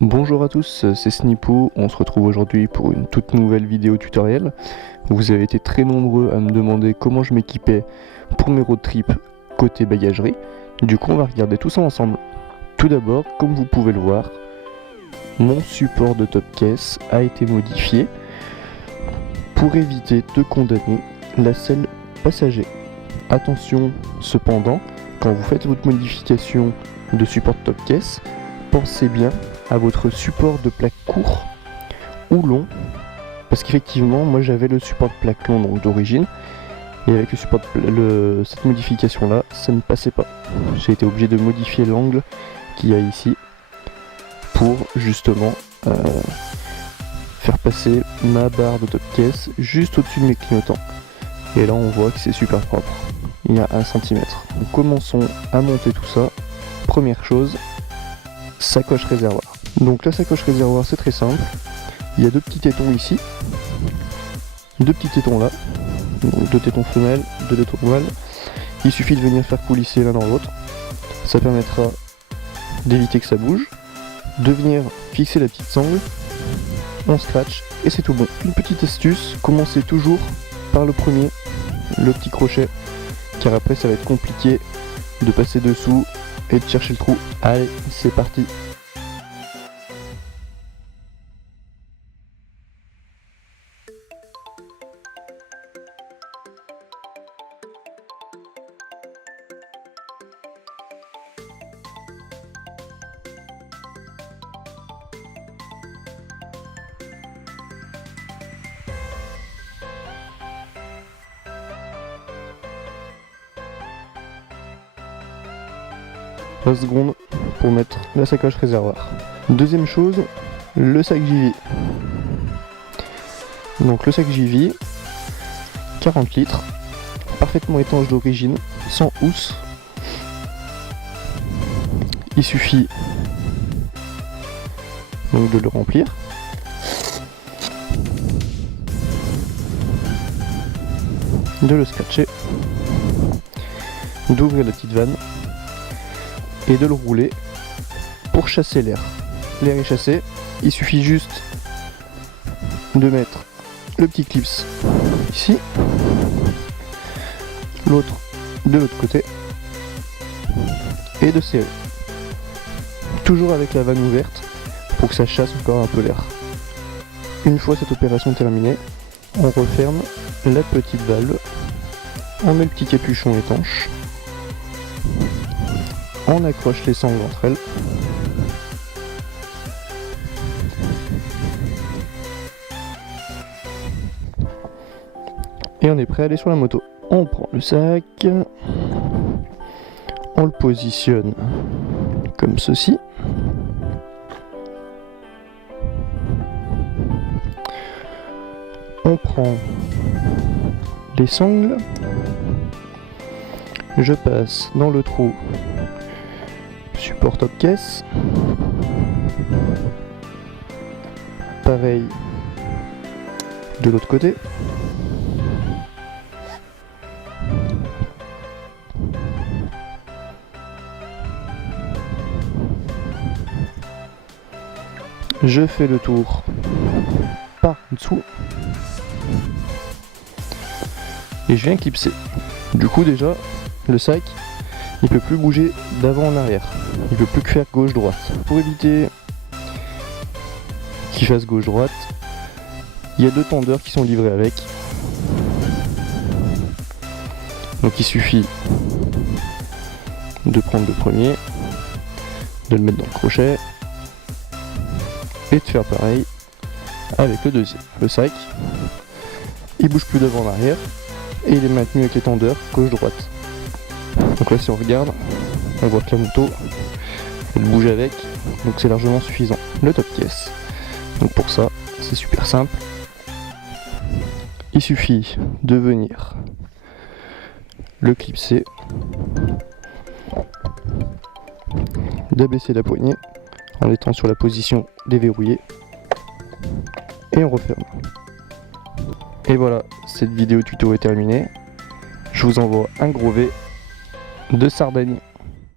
Bonjour à tous, c'est Snippo, on se retrouve aujourd'hui pour une toute nouvelle vidéo tutoriel. Vous avez été très nombreux à me demander comment je m'équipais pour mes road trips côté bagagerie. Du coup on va regarder tout ça ensemble. Tout d'abord, comme vous pouvez le voir, mon support de top case a été modifié pour éviter de condamner la selle passager. Attention cependant, quand vous faites votre modification de support de top case, pensez bien à votre support de plaque court ou long, parce qu'effectivement moi j'avais le support de plaque long donc d'origine, et avec cette modification là ça ne passait pas. J'ai été obligé de modifier l'angle qu'il y a ici pour justement faire passer ma barre de top case juste au-dessus de mes clignotants, et là on voit que c'est super propre, il y a 1 cm. Donc commençons à monter tout ça. Première chose, sacoche réservoir. Donc la sacoche réservoir c'est très simple, il y a deux petits tétons ici, deux petits tétons là, donc deux tétons femelles, deux tétons mâles. Il suffit de venir faire coulisser l'un dans l'autre, ça permettra d'éviter que ça bouge, de venir fixer la petite sangle, on scratch et c'est tout bon. Une petite astuce, commencez toujours par le premier, le petit crochet, car après ça va être compliqué de passer dessous et de chercher le trou. Allez, c'est parti. Secondes pour mettre la sacoche réservoir. Deuxième chose, le sac JV. Donc le sac JV, 40 litres, parfaitement étanche d'origine, sans housse. Il suffit donc de le remplir. De le scratcher, d'ouvrir la petite vanne et de le rouler pour chasser l'air. L'air est chassé, il suffit juste de mettre le petit clips ici, l'autre de l'autre côté, et de serrer. Toujours avec la vanne ouverte pour que ça chasse encore un peu l'air. Une fois cette opération terminée, on referme la petite valve, on met le petit capuchon étanche, on accroche les sangles entre elles, et on est prêt à aller sur la moto. On prend le sac, on le positionne comme ceci, on prend les sangles, je passe dans le trou support top case, pareil de l'autre côté, je fais le tour par dessous et je viens clipser. Du coup déjà le sac il peut plus bouger d'avant en arrière, il peut plus que faire gauche-droite. Pour éviter qu'il fasse gauche-droite, il y a deux tendeurs qui sont livrés avec. Donc il suffit de prendre le premier, de le mettre dans le crochet et de faire pareil avec le deuxième. Le sac, il bouge plus d'avant en arrière et il est maintenu avec les tendeurs gauche-droite. Donc là si on regarde, on voit que la moto elle bouge avec, donc c'est largement suffisant. Le top case, donc pour ça c'est super simple, il suffit de venir le clipser, d'abaisser la poignée en étant sur la position déverrouillée et on referme. Et voilà, cette vidéo tuto est terminée. Je vous envoie un gros V de Sardaigne.